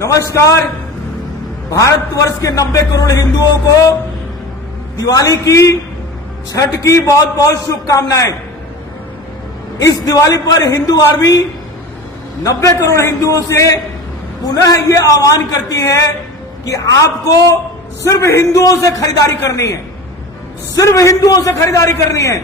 नमस्कार। भारतवर्ष के 90 करोड़ हिंदुओं को दिवाली की, छठ की बहुत बहुत शुभकामनाएं। इस दिवाली पर हिंदू आर्मी 90 करोड़ हिंदुओं से पुनः ये आह्वान करती है कि आपको सिर्फ हिंदुओं से खरीदारी करनी है, सिर्फ हिंदुओं से खरीदारी करनी है।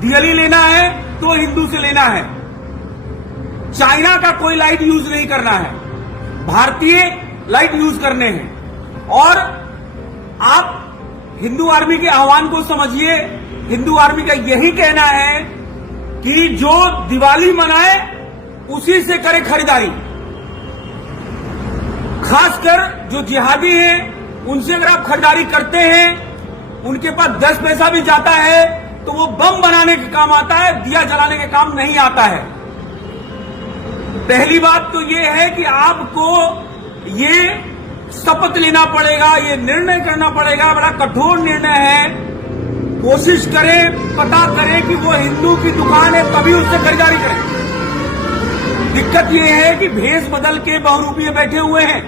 दिवाली लेना है तो हिंदू से लेना है। चाइना का कोई लाइट यूज नहीं करना है, भारतीय लाइट यूज करने हैं। और आप हिंदू आर्मी के आह्वान को समझिए। हिंदू आर्मी का यही कहना है कि जो दिवाली मनाए उसी से करे खरीदारी। खासकर जो जिहादी हैं उनसे अगर आप खरीदारी करते हैं, उनके पास 10 पैसा भी जाता है तो वो बम बनाने के काम आता है, दिया जलाने के काम नहीं आता है। पहली बात तो ये है कि आपको ये शपथ लेना पड़ेगा, ये निर्णय करना पड़ेगा, बड़ा कठोर निर्णय है। कोशिश करें, पता करें कि वो हिंदू की दुकान है तभी उससे खरीदारी करें। दिक्कत ये है कि भेष बदल के बहुरूपीय बैठे हुए हैं,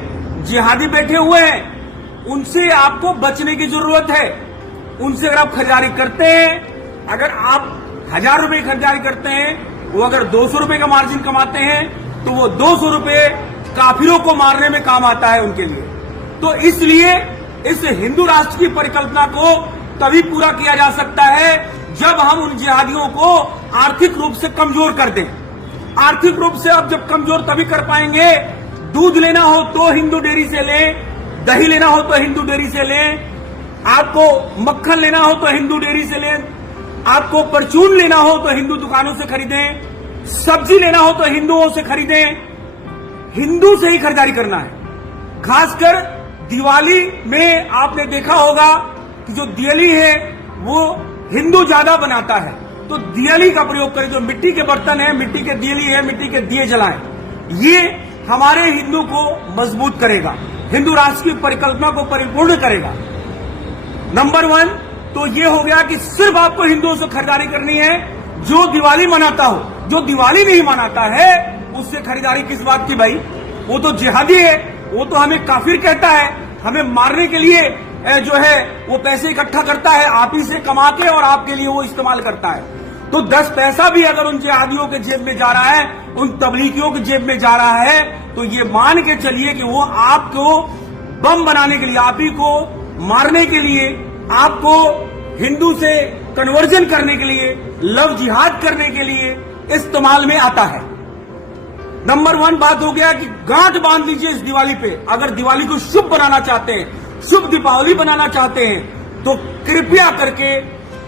जिहादी बैठे हुए हैं, उनसे आपको बचने की जरूरत है। उनसे अगर आप खरीदारी करते हैं, अगर आप 1000 रुपए की खरीदारी करते हैं, वो अगर 200 रुपए का मार्जिन कमाते हैं तो वो 200 रुपए काफिरों को मारने में काम आता है उनके लिए। तो इसलिए इस हिंदू राष्ट्र की परिकल्पना को तभी पूरा किया जा सकता है जब हम उन जिहादियों को आर्थिक रूप से कमजोर कर दें। आर्थिक रूप से आप जब कमजोर तभी कर पाएंगे, दूध लेना हो तो हिंदू डेयरी से लें, दही लेना हो तो हिंदू डेयरी से लें, आपको मक्खन लेना हो तो हिंदू डेयरी से लें, आपको परचून लेना हो तो हिंदू दुकानों से खरीदें, सब्जी लेना हो तो हिंदुओं से खरीदें। हिंदू से ही खरीदारी करना है। खासकर दिवाली में आपने देखा होगा कि जो दियली है वो हिंदू ज्यादा बनाता है, तो दियली का प्रयोग करें। जो मिट्टी के बर्तन है, मिट्टी के दियली है, मिट्टी के दिए जलाएं। ये हमारे हिंदू को मजबूत करेगा, हिंदू राष्ट्र की परिकल्पना को परिपूर्ण करेगा। नंबर 1 तो ये हो गया कि सिर्फ आपको हिंदुओं से खरीदारी करनी है जो दिवाली मनाता हो। जो दिवाली नहीं मनाता है उससे खरीदारी किस बात की भाई? वो तो जिहादी है, वो तो हमें काफिर कहता है, हमें मारने के लिए जो है वो पैसे इकट्ठा करता है, आप ही से कमा के और आपके लिए वो इस्तेमाल करता है। तो 10 पैसा भी अगर उन जिहादियों के जेब में जा रहा है, उन तबलीगियों के जेब में जा रहा है, तो ये मान के चलिए कि वो आपको बम बनाने के लिए, आप ही को मारने के लिए, आपको हिंदू से कन्वर्जन करने के लिए, लव जिहाद करने के लिए इस्तेमाल में आता है। नंबर 1 बात हो गया कि गांठ बांध लीजिए इस दिवाली पे। अगर दिवाली को शुभ बनाना चाहते हैं, शुभ दीपावली बनाना चाहते हैं, तो कृपया करके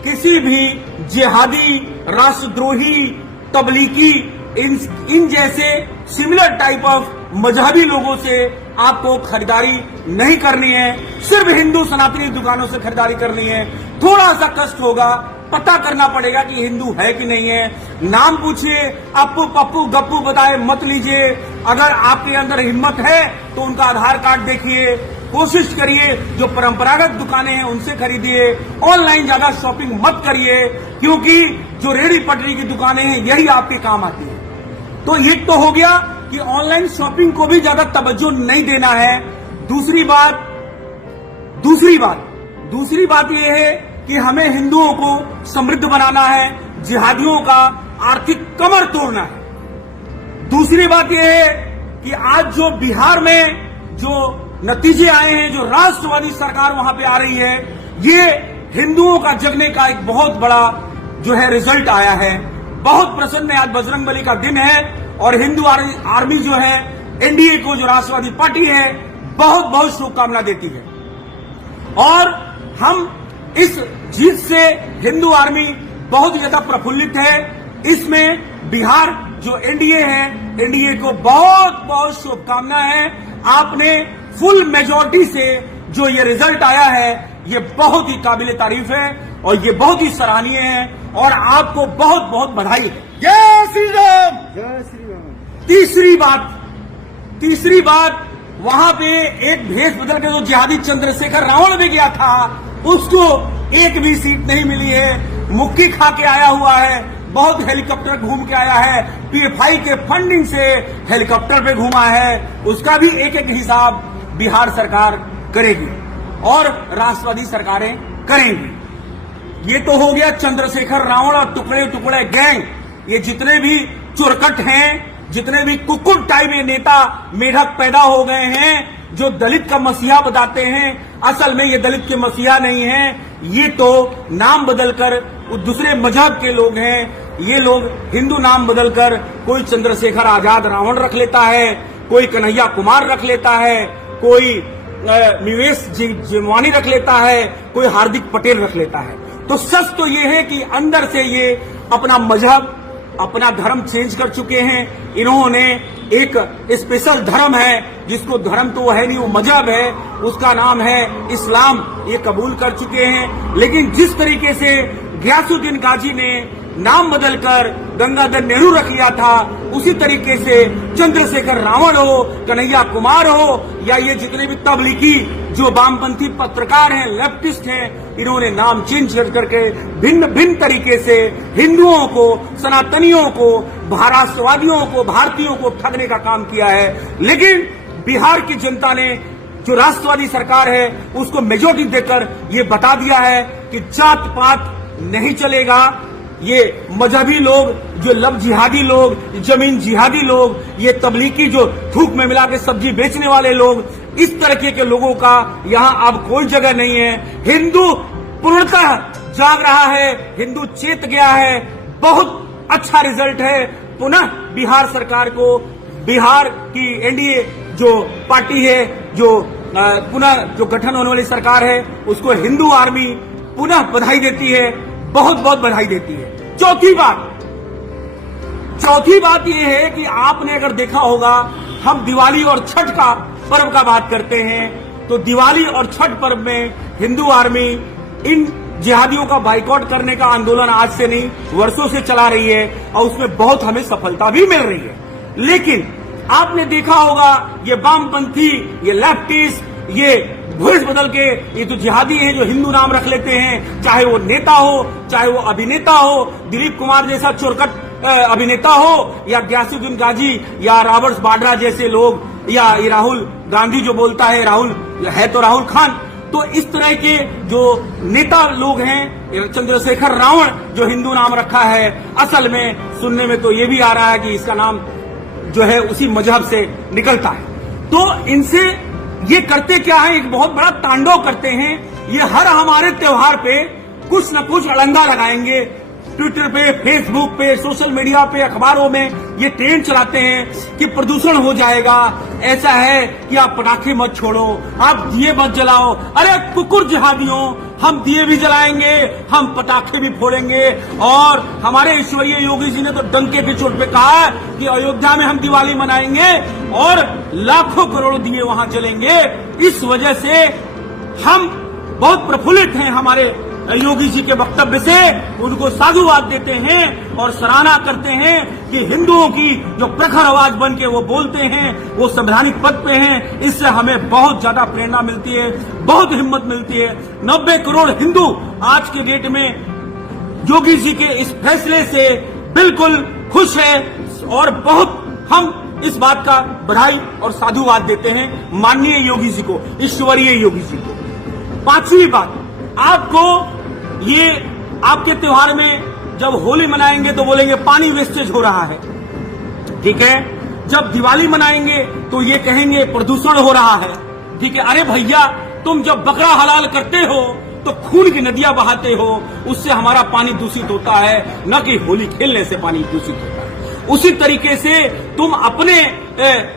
किसी भी जिहादी, राष्ट्रद्रोही, तबलीगी, इन जैसे सिमिलर टाइप ऑफ मजहबी लोगों से आपको खरीदारी नहीं करनी है। सिर्फ हिंदू सनातनी दुकानों से खरीदारी करनी है। थोड़ा सा कष्ट होगा, पता करना पड़ेगा कि हिंदू है कि नहीं है। नाम पूछिए, अप्पू पप्पू गप्पू बताए मत लीजिए। अगर आपके अंदर हिम्मत है तो उनका आधार कार्ड देखिए, कोशिश करिए जो परंपरागत दुकानें हैं उनसे खरीदिए। ऑनलाइन ज्यादा शॉपिंग मत करिए, क्योंकि जो रेहड़ी पटरी की दुकानें हैं यही आपके काम आती है। तो ये तो हो गया कि ऑनलाइन शॉपिंग को भी ज्यादा तवज्जो नहीं देना है। दूसरी बात यह है कि हमें हिंदुओं को समृद्ध बनाना है, जिहादियों का आर्थिक कमर तोड़ना है। दूसरी बात यह है कि आज जो बिहार में जो नतीजे आए हैं, जो राष्ट्रवादी सरकार वहां पे आ रही है, ये हिंदुओं का जगने का एक बहुत बड़ा जो है रिजल्ट आया है। बहुत प्रसन्न है। आज बजरंगबली का दिन है और हिंदू आर्मी जो है, एनडीए को, जो राष्ट्रवादी पार्टी है, बहुत बहुत शुभकामना देती है। और हम इस जीत से हिंदू आर्मी बहुत ज्यादा प्रफुल्लित है। इसमें बिहार जो एनडीए है, एनडीए को बहुत बहुत शुभकामना है। आपने फुल मेजॉरिटी से जो ये रिजल्ट आया है, ये बहुत ही काबिल तारीफ है और ये बहुत ही सराहनीय है और आपको बहुत बहुत बधाई है। जय श्री राम, जय श्री राम। तीसरी बात वहां पे एक भेष बदल के जो जिहादी चंद्रशेखर रावण में गया था, उसको एक भी सीट नहीं मिली है। मुक्की खा के आया हुआ है, बहुत हेलीकॉप्टर घूम के आया है, पीएफआई के फंडिंग से हेलीकॉप्टर पे घूमा है, उसका भी एक एक हिसाब बिहार सरकार करेगी और राष्ट्रवादी सरकारें करेंगी। ये तो हो गया चंद्रशेखर रावण और टुकड़े टुकड़े गैंग। ये जितने भी चुरकट हैं, जितने भी कुकुर टाइप ये नेता मेढक पैदा हो गए हैं, जो दलित का मसीहा बताते हैं, असल में ये दलित के मसीहा नहीं है, ये तो नाम बदलकर दूसरे मजहब के लोग हैं। ये लोग हिंदू नाम बदलकर कोई चंद्रशेखर आजाद रावण रख लेता है, कोई कन्हैया कुमार रख लेता है, कोई निवेश जिमवानी रख लेता है, कोई हार्दिक पटेल रख लेता है। तो सच तो ये है कि अंदर से ये अपना मजहब, अपना धर्म चेंज कर चुके हैं। इन्होंने एक स्पेशल धर्म है, जिसको धर्म तो है नहीं, वो मजहब है, उसका नाम है इस्लाम, ये कबूल कर चुके हैं। लेकिन जिस तरीके से गयासुद्दीन गाजी ने नाम बदलकर गंगाधर नेहरू रख लिया था, उसी तरीके से चंद्रशेखर रावण हो, कन्हैया कुमार हो, या ये जितने भी तबलीगी जो वामपंथी पत्रकार हैं, लेफ्टिस्ट हैं, इन्होंने नाम चेंज कर करके भिन्न भिन्न तरीके से हिंदुओं को, सनातनियों को, राष्ट्रवादियों को, भारतीयों को ठगने का काम किया है। लेकिन बिहार की जनता ने, जो राष्ट्रवादी सरकार है, उसको मेजोरिटी देकर ये बता दिया है कि जात पात नहीं चलेगा। ये मजहबी लोग, जो लव जिहादी लोग, जमीन जिहादी लोग, ये तबलीगी जो थूक में मिला के सब्जी बेचने वाले लोग, इस तरीके के लोगों का यहाँ अब कोई जगह नहीं है। हिंदू पूर्णतः जाग रहा है, हिंदू चेत गया है। बहुत अच्छा रिजल्ट है। पुनः बिहार सरकार को, बिहार की एनडीए जो पार्टी है, जो पुनः जो गठन होने वाली सरकार है, उसको हिंदू आर्मी पुनः बधाई देती है, बहुत बहुत बधाई देती है। चौथी बात यह है कि आपने अगर देखा होगा, हम दिवाली और छठ का पर्व का बात करते हैं, तो दिवाली और छठ पर्व में हिंदू आर्मी इन जिहादियों का बाइकआउट करने का आंदोलन आज से नहीं, वर्षों से चला रही है और उसमें बहुत हमें सफलता भी मिल रही है। लेकिन आपने देखा होगा, ये वामपंथी, ये लेफ्टिस्ट, ये भूष बदल के, ये तो जिहादी हैं जो हिंदू नाम रख लेते हैं, चाहे वो नेता हो, चाहे वो अभिनेता हो, दिलीप कुमार जैसा चोरकट अभिनेता हो, या गयासुद्दीन गाजी, या रॉबर्ट वाड्रा जैसे लोग, या राहुल गांधी जो बोलता है, राहुल है तो राहुल खान। तो इस तरह के जो नेता लोग हैं, चंद्रशेखर रावण जो हिंदू नाम रखा है, असल में सुनने में तो ये भी आ रहा है कि इसका नाम जो है उसी मजहब से निकलता है। तो इनसे ये करते क्या है, एक बहुत बड़ा तांडव करते हैं। ये हर हमारे त्योहार पे कुछ न कुछ अड़ंगा लगाएंगे। ट्विटर पे, फेसबुक पे, सोशल मीडिया पे, अखबारों में ये ट्रेंड चलाते हैं कि प्रदूषण हो जाएगा, ऐसा है कि आप पटाखे मत छोड़ो, आप दिए मत जलाओ। अरे कुकुर जिहादियों, हम दिए भी जलाएंगे, हम पटाखे भी फोड़ेंगे। और हमारे ईश्वरीय योगी जी ने तो डंके की चोट पे कहा कि अयोध्या में हम दिवाली मनाएंगे और लाखों करोड़ दिए वहां जलेंगे। इस वजह से हम बहुत प्रफुल्लित हैं हमारे योगी जी के वक्तव्य से, उनको साधुवाद देते हैं और सराहना करते हैं कि हिंदुओं की जो प्रखर आवाज बन के वो बोलते हैं, वो संवैधानिक पद पे हैं। इससे हमें बहुत ज्यादा प्रेरणा मिलती है, बहुत हिम्मत मिलती है। 90 करोड़ हिंदू आज के डेट में योगी जी के इस फैसले से बिल्कुल खुश है और बहुत हम इस बात का बधाई और साधुवाद देते हैं माननीय योगी जी को, ईश्वरीय योगी जी को। पांचवी बात, आपको ये आपके त्योहार में जब होली मनाएंगे तो बोलेंगे पानी वेस्टेज हो रहा है, ठीक है। जब दिवाली मनाएंगे तो ये कहेंगे प्रदूषण हो रहा है, ठीक है। अरे भैया, तुम जब बकरा हलाल करते हो तो खून की नदियां बहाते हो, उससे हमारा पानी दूषित होता है, न कि होली खेलने से पानी दूषित होता है। उसी तरीके से तुम अपने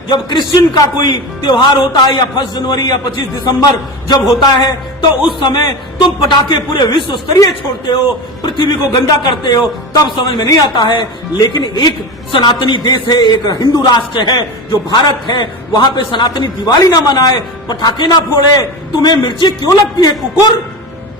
जब क्रिश्चियन का कोई त्योहार होता है, या 1 जनवरी या 25 दिसंबर जब होता है, तो उस समय तुम पटाखे पूरे विश्व स्तरीय छोड़ते हो, पृथ्वी को गंदा करते हो, तब समझ में नहीं आता है। लेकिन एक सनातनी देश है, एक हिंदू राष्ट्र है जो भारत है, वहां पे सनातनी दिवाली ना मनाए, पटाखे ना फोड़े, तुम्हें मिर्ची क्यों लगती है कुकुर?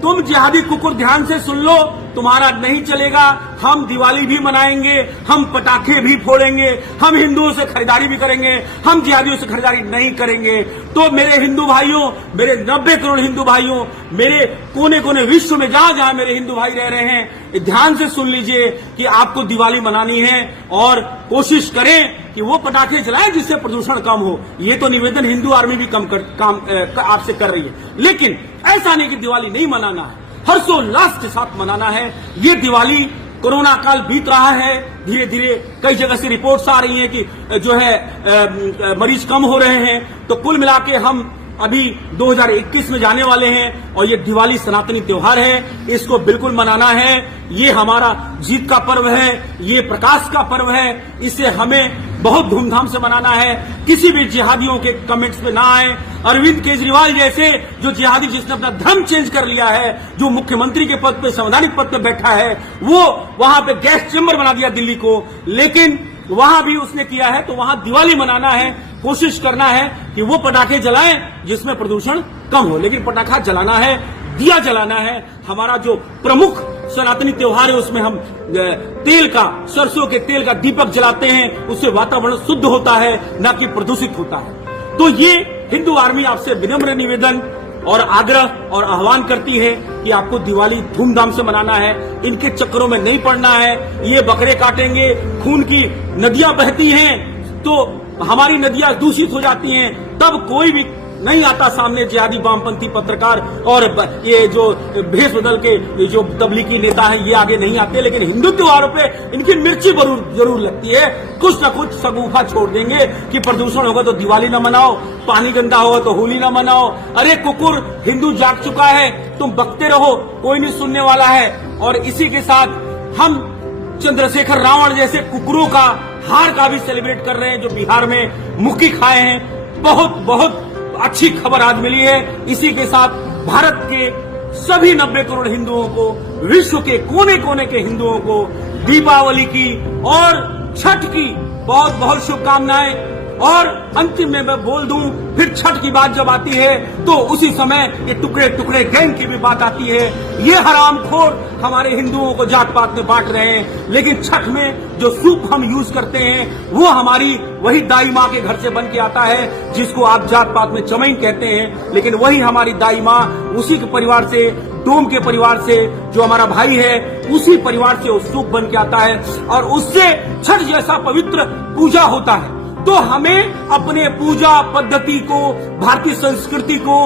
तुम जिहादी कुकुर ध्यान से सुन लो, तुम्हारा नहीं चलेगा। हम दिवाली भी मनाएंगे, हम पटाखे भी फोड़ेंगे, हम हिंदुओं से खरीदारी भी करेंगे, हम जिहादियों से खरीदारी नहीं करेंगे। तो मेरे हिंदू भाइयों, मेरे 90 करोड़ हिंदू भाइयों, मेरे कोने कोने विश्व में जहां जहां मेरे हिंदू भाई रह रहे हैं, ध्यान से सुन लीजिए कि आपको दिवाली मनानी है और कोशिश करें कि वो पटाखे जलाएं जिससे प्रदूषण कम हो। ये तो निवेदन हिंदू आर्मी भी आपसे कर रही है, लेकिन ऐसा नहीं कि दिवाली नहीं मनाना है, हर्षोल्लास के साथ मनाना है। ये दिवाली, कोरोना काल बीत रहा है, धीरे धीरे कई जगह से रिपोर्ट्स आ रही हैं कि जो है मरीज कम हो रहे हैं। तो कुल मिला के हम अभी 2021 में जाने वाले हैं और ये दिवाली सनातनी त्योहार है, इसको बिल्कुल मनाना है। ये हमारा जीत का पर्व है, ये प्रकाश का पर्व है, इसे हमें बहुत धूमधाम से मनाना है। किसी भी जिहादियों के कमेंट्स पे ना आए। अरविंद केजरीवाल जैसे जो जिहादी, जिसने अपना धर्म चेंज कर लिया है, जो मुख्यमंत्री के पद पे, संवैधानिक पद पे बैठा है, वो वहां पे गैस चेंबर बना दिया दिल्ली को, लेकिन वहां भी उसने किया है तो वहां दिवाली मनाना है। कोशिश करना है कि वो पटाखे जलाएं जिसमें प्रदूषण कम हो, लेकिन पटाखा जलाना है, दिया जलाना है। हमारा जो प्रमुख सनातनी त्योहार है उसमें हम तेल का, सरसों के तेल का दीपक जलाते हैं, उससे वातावरण शुद्ध होता है, न कि प्रदूषित होता है। तो ये हिंदू आर्मी आपसे विनम्र निवेदन और आग्रह और आह्वान करती है कि आपको दिवाली धूमधाम से मनाना है, इनके चक्करों में नहीं पड़ना है। ये बकरे काटेंगे, खून की नदियां बहती हैं, तो हमारी नदियां दूषित हो जाती हैं, तब कोई भी नहीं आता सामने जिहादी वामपंथी पत्रकार और ये जो भेष बदल के जो तबलीगी नेता हैं, ये आगे नहीं आते। लेकिन हिंदू त्योहारों पे इनकी मिर्ची जरूर लगती है। कुछ न कुछ सगुफा छोड़ देंगे कि प्रदूषण होगा तो दिवाली न मनाओ, पानी गंदा होगा तो होली न मनाओ। अरे कुकुर, हिंदू जाग चुका है, तुम बकते रहो, कोई नहीं सुनने वाला है। और इसी के साथ हम चंद्रशेखर रावण जैसे कुकुरों का हार का भी सेलिब्रेट कर रहे हैं, जो बिहार में मुक्की खाए हैं। बहुत अच्छी खबर आज मिली है। इसी के साथ भारत के सभी 90 करोड़ हिंदुओं को, विश्व के कोने कोने के हिंदुओं को दीपावली की और छठ की बहुत बहुत शुभकामनाएं। और अंतिम में मैं बोल दूं, फिर छठ की बात जब आती है तो उसी समय ये टुकड़े टुकड़े गैंग की भी बात आती है। ये हरामखोर हमारे हिंदुओं को जात पात में बांट रहे हैं, लेकिन छठ में जो सूप हम यूज करते हैं वो हमारी वही दाई माँ के घर से बन के आता है, जिसको आप जात पात में चमैन कहते हैं, लेकिन वही हमारी दाई माँ, उसी के परिवार से, डोम के परिवार से जो हमारा भाई है, उसी परिवार से वो सूप बन के आता है और उससे छठ जैसा पवित्र पूजा होता है। तो हमें अपने पूजा पद्धति को, भारतीय संस्कृति को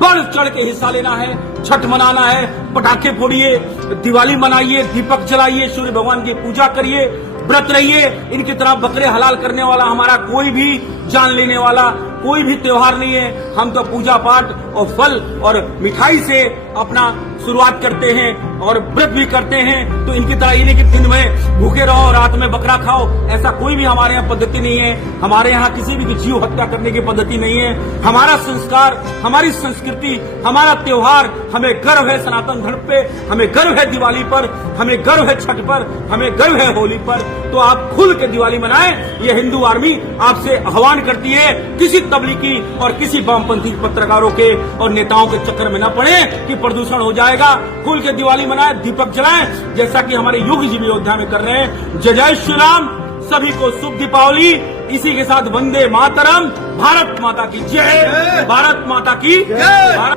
बढ़ चढ़ के हिस्सा लेना है, छठ मनाना है। पटाखे फोड़िए, दिवाली मनाइए, दीपक जलाइए, सूर्य भगवान की पूजा करिए, व्रत रहिए। इनकी तरह बकरे हलाल करने वाला हमारा कोई भी जान लेने वाला कोई भी त्योहार नहीं है। हम तो पूजा पाठ और फल और मिठाई से अपना शुरुआत करते हैं और व्रत भी करते हैं। तो इनकी तरह ये नहीं कि दिन में भूखे रहो, रात में बकरा खाओ, ऐसा कोई भी हमारे यहाँ पद्धति नहीं है। हमारे यहाँ किसी भी जीव हत्या करने की पद्धति नहीं है। हमारा संस्कार, हमारी संस्कृति, हमारा त्योहार, हमें गर्व है सनातन धर्म पे, हमें गर्व है दिवाली पर, हमें गर्व है छठ पर, हमें गर्व है होली पर। तो आप खुल के दिवाली मनाएं, ये हिंदू आर्मी आपसे आह्वान करती है। किसी तबलीगी और किसी वामपंथी पत्रकारों के और नेताओं के चक्कर में न पड़े कि प्रदूषण हो जाएगा। खुल के दिवाली मनाएं, दीपक जलाएं, जैसा कि हमारे युग जीवी योद्धा में कर रहे हैं। जय जय श्री राम, सभी को शुभ दीपावली। इसी के साथ वंदे मातरम, भारत माता की जय, भारत माता की जय।